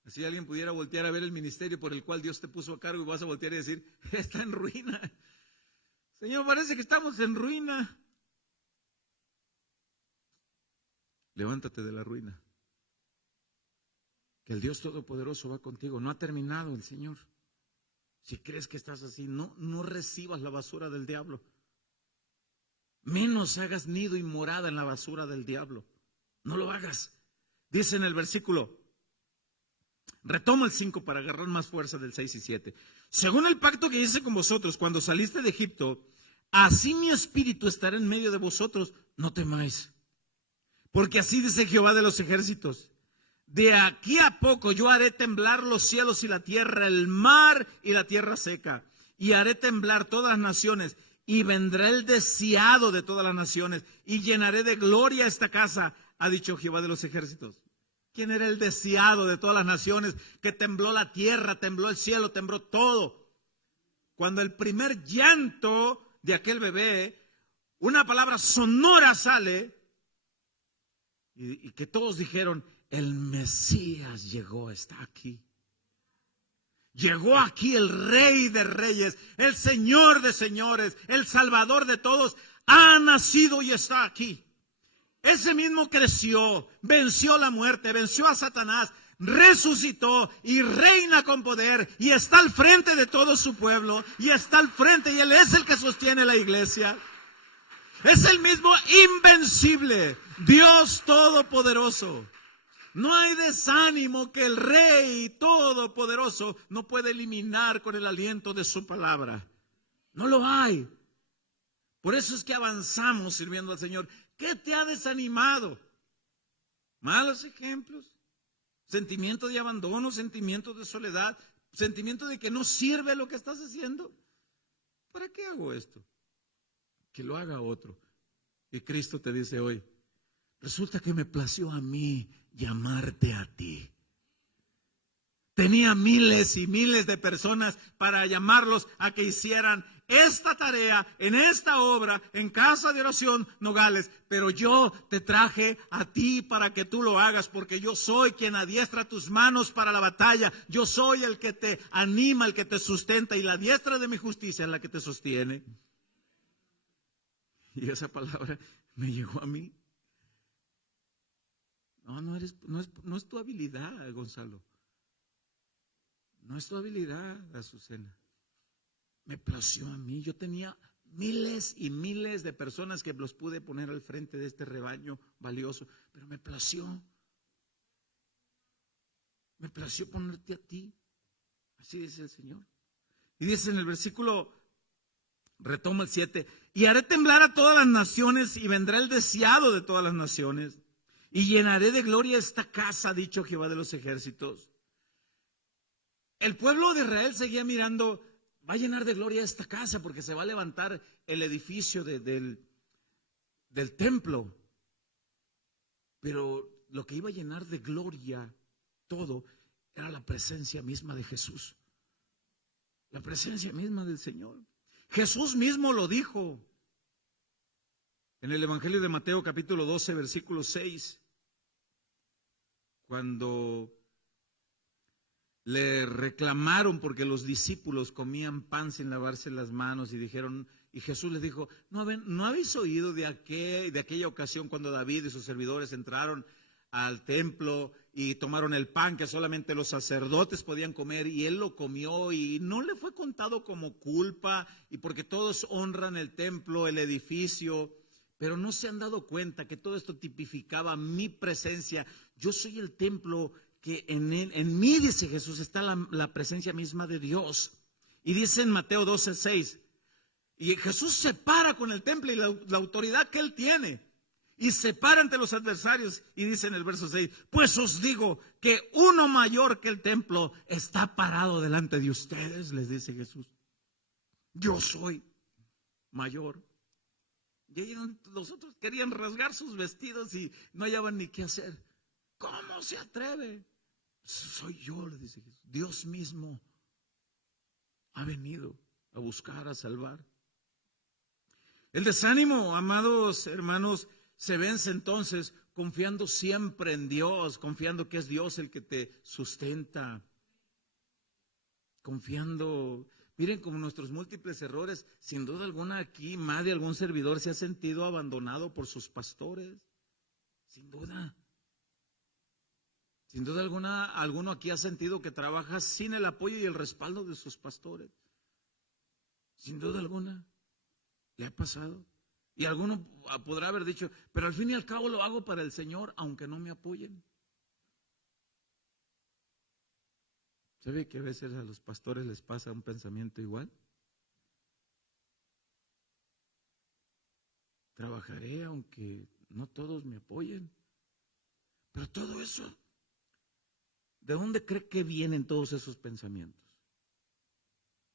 Así alguien pudiera voltear a ver el ministerio por el cual Dios te puso a cargo y vas a voltear y decir, está en ruina. Señor, parece que estamos en ruina. Levántate de la ruina. Que el Dios Todopoderoso va contigo. No ha terminado el Señor. Si crees que estás así, no recibas la basura del diablo. Menos hagas nido y morada en la basura del diablo. No lo hagas. Dice en el versículo, retomo el 5 para agarrar más fuerza del 6 y 7. Según el pacto que hice con vosotros cuando saliste de Egipto, así mi espíritu estará en medio de vosotros, no temáis. Porque así dice Jehová de los ejércitos, de aquí a poco yo haré temblar los cielos y la tierra, el mar y la tierra seca, y haré temblar todas las naciones, y vendrá el deseado de todas las naciones, y llenaré de gloria esta casa, ha dicho Jehová de los ejércitos. ¿Quién era el deseado de todas las naciones? Que tembló la tierra, tembló el cielo, tembló todo. Cuando el primer llanto de aquel bebé, una palabra sonora sale, y que todos dijeron, el Mesías llegó, está aquí. Llegó aquí el Rey de Reyes, el Señor de Señores, el Salvador de todos, ha nacido y está aquí. Ese mismo creció, venció la muerte, venció a Satanás, resucitó y reina con poder y está al frente de todo su pueblo y está al frente y Él es el que sostiene la iglesia. Es el mismo invencible, Dios todopoderoso. No hay desánimo que el Rey todopoderoso no puede eliminar con el aliento de su palabra. No lo hay. Por eso es que avanzamos sirviendo al Señor. ¿Qué te ha desanimado? Malos ejemplos, sentimiento de abandono, sentimiento de soledad, sentimiento de que no sirve lo que estás haciendo. ¿Para qué hago esto? Que lo haga otro. Y Cristo te dice hoy, resulta que me plació a mí llamarte a ti. Tenía miles y miles de personas para llamarlos a que hicieran esta tarea, en esta obra, en Casa de Oración Nogales, pero yo te traje a ti para que tú lo hagas, porque yo soy quien adiestra tus manos para la batalla, yo soy el que te anima, el que te sustenta, y la diestra de mi justicia es la que te sostiene. Y esa palabra me llegó a mí. No es tu habilidad, Gonzalo. No es tu habilidad, Azucena. Me plació a mí. Yo tenía miles y miles de personas que los pude poner al frente de este rebaño valioso, pero me plació. Me plació ponerte a ti. Así dice el Señor. Y dice en el versículo, retoma el 7, y haré temblar a todas las naciones y vendrá el deseado de todas las naciones y llenaré de gloria esta casa, ha dicho Jehová de los ejércitos. El pueblo de Israel seguía mirando, va a llenar de gloria esta casa porque se va a levantar el edificio del templo. Pero lo que iba a llenar de gloria todo era la presencia misma de Jesús. La presencia misma del Señor. Jesús mismo lo dijo en el Evangelio de Mateo capítulo 12 versículo 6, cuando le reclamaron porque los discípulos comían pan sin lavarse las manos y dijeron, y Jesús les dijo, ¿no habéis oído de aquella ocasión cuando David y sus servidores entraron al templo y tomaron el pan que solamente los sacerdotes podían comer y él lo comió y no le fue contado como culpa, y porque todos honran el templo, el edificio, pero no se han dado cuenta que todo esto tipificaba mi presencia? Yo soy el templo que en mí, dice Jesús, está la presencia misma de Dios. Y dice en Mateo 12:6, y Jesús se para con el templo y la autoridad que él tiene, y se para ante los adversarios y dice en el verso 6, pues os digo que uno mayor que el templo está parado delante de ustedes, les dice Jesús. Yo soy mayor. Y ahí los otros querían rasgar sus vestidos y no hallaban ni qué hacer. ¿Cómo se atreve? Soy yo, le dice Jesús. Dios mismo ha venido a buscar, a salvar. El desánimo, amados hermanos, se vence entonces confiando siempre en Dios, confiando que es Dios el que te sustenta, confiando. Miren, como nuestros múltiples errores, sin duda alguna aquí más de algún servidor se ha sentido abandonado por sus pastores, sin duda. Sin duda alguna, alguno aquí ha sentido que trabaja sin el apoyo y el respaldo de sus pastores. Sin duda alguna, le ha pasado. Y alguno podrá haber dicho, pero al fin y al cabo lo hago para el Señor, aunque no me apoyen. ¿Sabe que a veces a los pastores les pasa un pensamiento igual? Trabajaré aunque no todos me apoyen. Pero todo eso ¿De dónde cree que vienen todos esos pensamientos?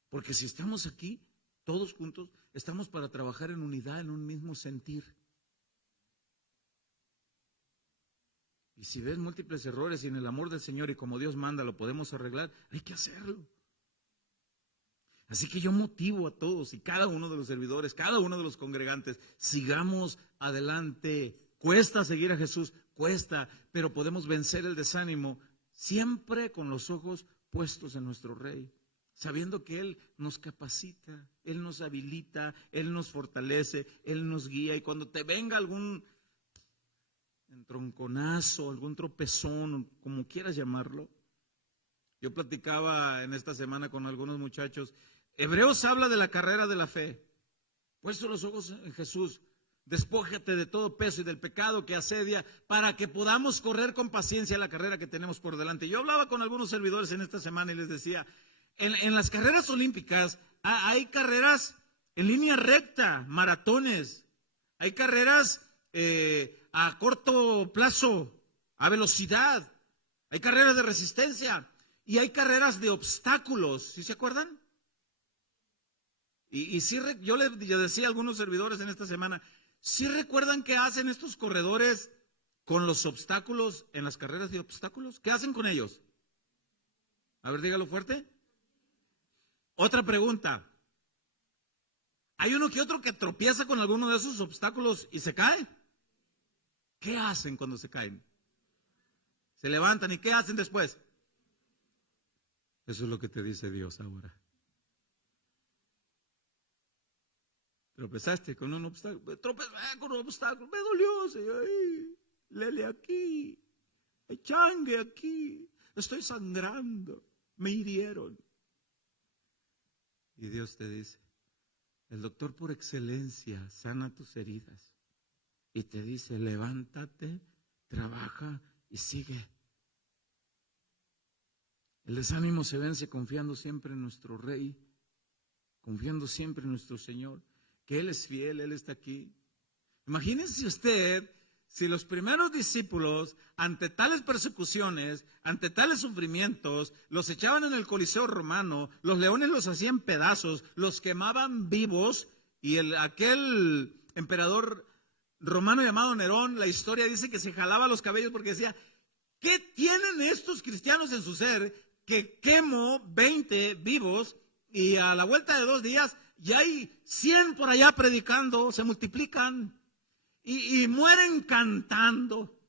Porque si estamos aquí, todos juntos, estamos para trabajar en unidad, en un mismo sentir. Y si ves múltiples errores y en el amor del Señor y como Dios manda lo podemos arreglar, hay que hacerlo. Así que yo motivo a todos y cada uno de los servidores, cada uno de los congregantes, sigamos adelante. Cuesta seguir a Jesús, cuesta, pero podemos vencer el desánimo siempre con los ojos puestos en nuestro Rey, sabiendo que Él nos capacita, Él nos habilita, Él nos fortalece, Él nos guía. Y cuando te venga algún entronconazo, algún tropezón, como quieras llamarlo, yo platicaba en esta semana con algunos muchachos. Hebreos habla de la carrera de la fe. Puesto los ojos en Jesús, despójate de todo peso y del pecado que asedia para que podamos correr con paciencia la carrera que tenemos por delante. Yo hablaba con algunos servidores en esta semana y les decía, en las carreras olímpicas hay carreras en línea recta, maratones, hay carreras a corto plazo, a velocidad, hay carreras de resistencia y hay carreras de obstáculos, ¿sí se acuerdan? Y sí, yo decía a algunos servidores en esta semana, ¿sí recuerdan qué hacen estos corredores con los obstáculos en las carreras de obstáculos? ¿Qué hacen con ellos? A ver, dígalo fuerte. Otra pregunta. ¿Hay uno que otro que tropieza con alguno de esos obstáculos y se cae? ¿Qué hacen cuando se caen? Se levantan y ¿qué hacen después? Eso es lo que te dice Dios ahora. Tropezaste con un obstáculo, me dolió, Señor, lele aquí, hay changue aquí, estoy sangrando, me hirieron. Y Dios te dice, el doctor por excelencia sana tus heridas y te dice, levántate, trabaja y sigue. El desánimo se vence confiando siempre en nuestro Rey, confiando siempre en nuestro Señor, que Él es fiel, Él está aquí. Imagínense usted si los primeros discípulos, ante tales persecuciones, ante tales sufrimientos, los echaban en el Coliseo romano, los leones los hacían pedazos, los quemaban vivos, y aquel emperador romano llamado Nerón, la historia dice que se jalaba los cabellos porque decía, ¿qué tienen estos cristianos en su ser que quemo 20 vivos y a la vuelta de 2 días ya hay 100 por allá predicando, se multiplican y mueren cantando?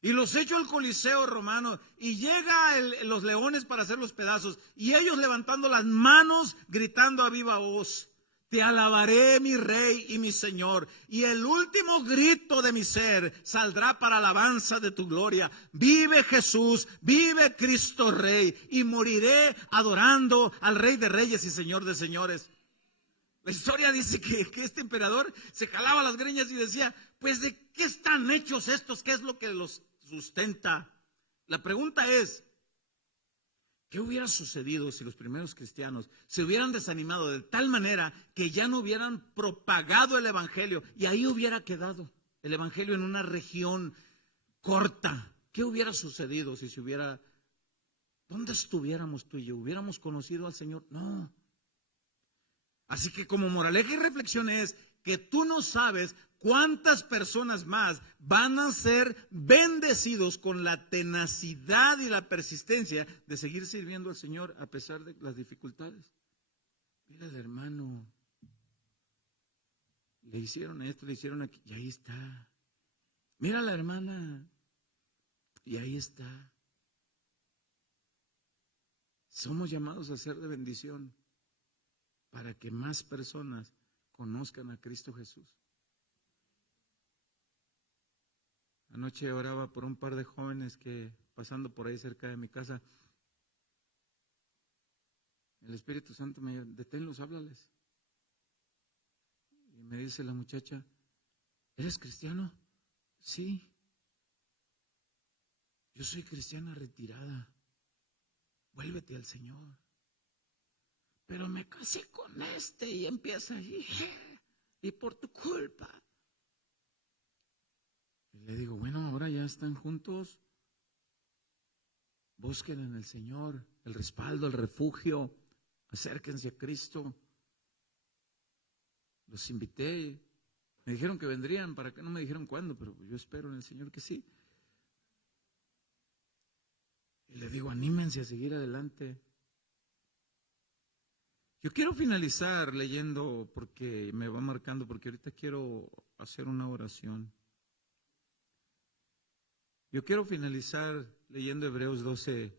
Y los echo al Coliseo romano y llega los leones para hacer los pedazos y ellos levantando las manos gritando a viva voz, te alabaré mi Rey y mi Señor, y el último grito de mi ser saldrá para alabanza de tu gloria. Vive Jesús, vive Cristo Rey, y moriré adorando al Rey de Reyes y Señor de Señores. La historia dice que este emperador se jalaba las greñas y decía, pues ¿de qué están hechos estos? ¿Qué es lo que los sustenta? La pregunta es, ¿qué hubiera sucedido si los primeros cristianos se hubieran desanimado de tal manera que ya no hubieran propagado el evangelio y ahí hubiera quedado el evangelio en una región corta? ¿Qué hubiera sucedido si se hubiera, dónde estuviéramos tú y yo? ¿Hubiéramos conocido al Señor? No. Así que como moraleja y reflexión es que tú no sabes cuántas personas más van a ser bendecidos con la tenacidad y la persistencia de seguir sirviendo al Señor a pesar de las dificultades. Mira al hermano, le hicieron esto, le hicieron aquí, y ahí está. Mira a la hermana, y ahí está. Somos llamados a ser de bendición para que más personas conozcan a Cristo Jesús. Anoche oraba por un par de jóvenes que pasando por ahí cerca de mi casa, el Espíritu Santo me dijo, deténlos, háblales. Y me dice la muchacha, ¿eres cristiano? Sí. Yo soy cristiana retirada. Vuélvete al Señor. Pero me casé con este y empieza y por tu culpa. Y le digo, bueno, ahora ya están juntos. Busquen en el Señor el respaldo, el refugio. Acérquense a Cristo. Los invité. Me dijeron que vendrían, para que no me dijeron cuándo, pero yo espero en el Señor que sí. Y les digo, anímense a seguir adelante. Yo quiero finalizar leyendo, porque me va marcando, porque ahorita quiero hacer una oración. Yo quiero finalizar leyendo Hebreos 12,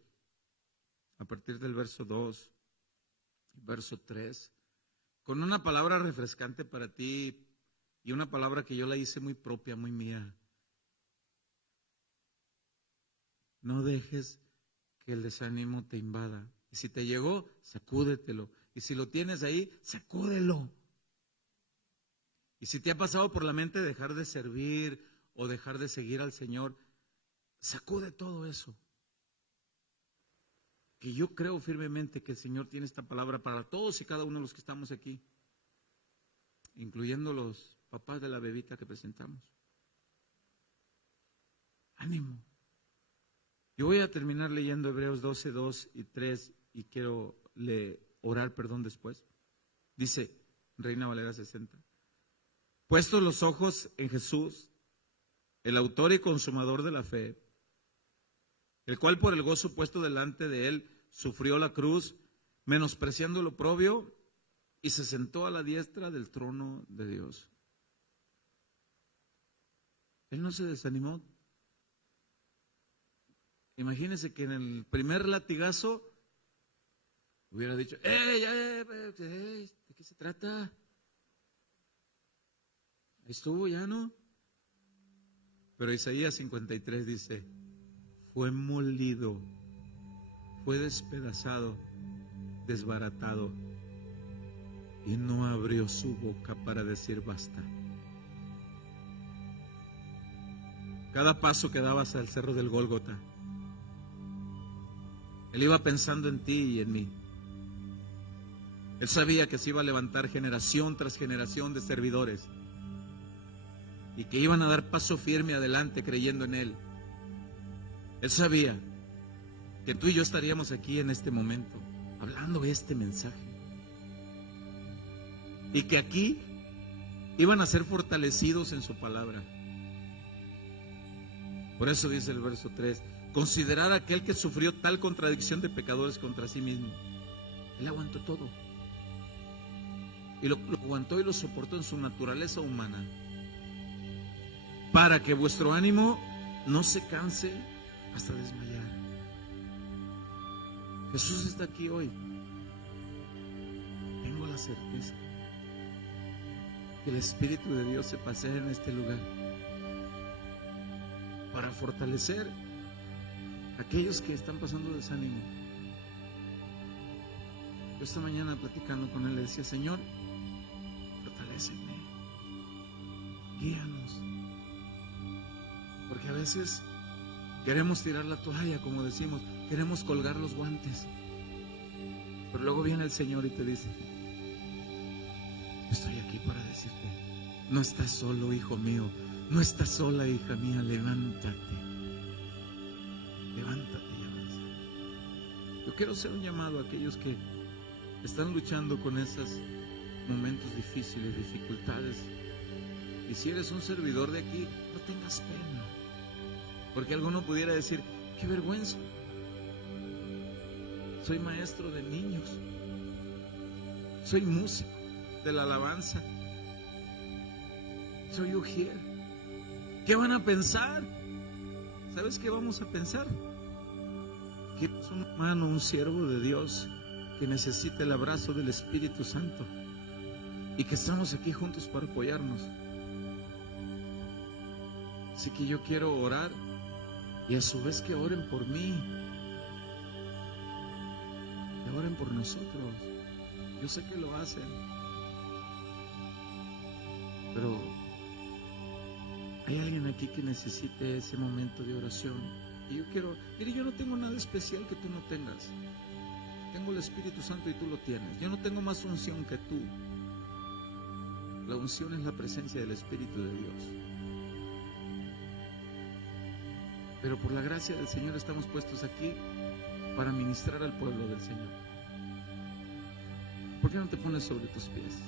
a partir del verso 2, verso 3, con una palabra refrescante para ti y una palabra que yo la hice muy propia, muy mía. No dejes que el desánimo te invada. Y si te llegó, sacúdetelo. Y si lo tienes ahí, sacúdelo. Y si te ha pasado por la mente dejar de servir o dejar de seguir al Señor, sacude todo eso. Que yo creo firmemente que el Señor tiene esta palabra para todos y cada uno de los que estamos aquí, incluyendo los papás de la bebita que presentamos. Ánimo. Yo voy a terminar leyendo Hebreos 12, 2 y 3 y quiero orar perdón después. Dice, Reina Valera 60, puestos los ojos en Jesús, el autor y consumador de la fe, el cual por el gozo puesto delante de él sufrió la cruz, menospreciando lo oprobio, y se sentó a la diestra del trono de Dios. Él no se desanimó. Imagínense que en el primer latigazo hubiera dicho, ¿de qué se trata? Ahí estuvo, ya no. Pero Isaías 53 dice, fue molido, fue despedazado, desbaratado, y no abrió su boca para decir basta. Cada paso que dabas al cerro del Gólgota, Él iba pensando en ti y en mí. Él sabía que se iba a levantar generación tras generación de servidores y que iban a dar paso firme adelante creyendo en Él. Él sabía que tú y yo estaríamos aquí en este momento hablando este mensaje y que aquí iban a ser fortalecidos en su palabra. Por eso dice el verso 3, considerad a aquel que sufrió tal contradicción de pecadores contra sí mismo. Él aguantó todo. Y lo aguantó y lo soportó en su naturaleza humana. Para que vuestro ánimo no se canse hasta desmayar. Jesús está aquí hoy. Tengo la certeza que el Espíritu de Dios se pasea en este lugar para fortalecer a aquellos que están pasando desánimo. Yo esta mañana platicando con él le decía, Señor, fortaléceme, guíanos, porque a veces queremos tirar la toalla, como decimos, queremos colgar los guantes, pero luego viene el Señor y te dice, estoy aquí para decirte, no estás solo, hijo mío, no estás sola, hija mía, levántate. Levántate y avanza. Yo quiero hacer un llamado a aquellos que están luchando con esos momentos difíciles, dificultades. Y si eres un servidor de aquí, no tengas pena. Porque alguno pudiera decir, qué vergüenza. Soy maestro de niños. Soy músico de la alabanza. Soy ujier. ¿Qué van a pensar? ¿Sabes qué vamos a pensar? Que es un humano, un siervo de Dios que necesita el abrazo del Espíritu Santo y que estamos aquí juntos para apoyarnos. Así que yo quiero orar y a su vez que oren por mí, que oren por nosotros. Yo sé que lo hacen, pero hay alguien aquí que necesite ese momento de oración. Y yo quiero, mire, yo no tengo nada especial que tú no tengas. Tengo el Espíritu Santo y tú lo tienes. Yo no tengo más unción que tú. La unción es la presencia del Espíritu de Dios. Pero por la gracia del Señor estamos puestos aquí para ministrar al pueblo del Señor? ¿Por qué no te pones sobre tus pies?